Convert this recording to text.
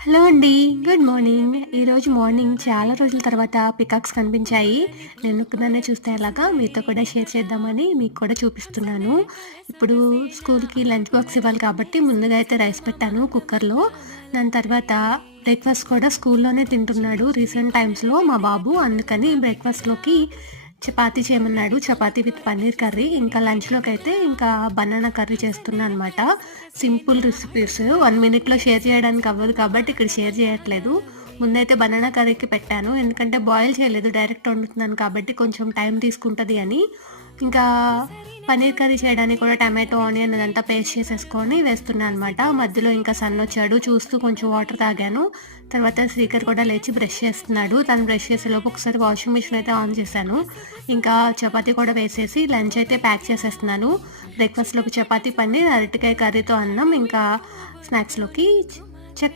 Hello అండి. Good morning. ఈరోజు morning చాలా రోజుల తర్వాత పికాక్స్ కనిపించాయి. నేను ఒక్కదాన్నే చూస్తే అలాగా మీతో కూడా షేర్ చేద్దామని మీకు కూడా చూపిస్తున్నాను. ఇప్పుడు స్కూల్కి లంచ్ బాక్స్ ఇవ్వాలి కాబట్టి ముందుగా అయితే రైస్ పెట్టాను కుక్కర్లో. దాని తర్వాత బ్రేక్ఫాస్ట్ కూడా స్కూల్లోనే తింటున్నాడు. రీసెంట్ టైమ్స్లో మా బాబు. అందుకని బ్రేక్ఫాస్ట్లోకి చపాతీ చేయమన్నాడు. Chapati with paneer curry. ఇంకా లంచ్లోకి అయితే ఇంకా బనానా కర్రీ చేస్తున్నా అనమాట సింపుల్ రెసిపీస్. వన్ మినిట్లో షేర్ చేయడానికి అవ్వదు కాబట్టి ఇక్కడ షేర్ చేయట్లేదు. ముందైతే బనానా కర్రీకి పెట్టాను. ఎందుకంటే బాయిల్ చేయలేదు. డైరెక్ట్ వండుతున్నాను కాబట్టి కొంచెం టైం తీసుకుంటుంది అని. ఇంకా పన్నీర్ కర్రీ చేయడానికి కూడా టమాటో ఆనియన్ అదంతా పేస్ట్ చేసేసుకొని వేస్తున్నాను అనమాట మధ్యలో ఇంకా సన్ వచ్చాడు చూస్తూ కొంచెం వాటర్ తాగాను. తర్వాత శ్రీకర్ కూడా లేచి బ్రష్ చేస్తున్నాడు. తను బ్రష్ చేసేలోపు ఒకసారి వాషింగ్ మిషన్ అయితే ఆన్ చేశాను. ఇంకా చపాతీ కూడా వేసేసి లంచ్ అయితే ప్యాక్ చేసేస్తున్నాను. బ్రేక్ఫాస్ట్లోకి చపాతీ పన్నీర్ అరటికాయ కర్రీతో అన్నం ఇంకా స్నాక్స్లోకి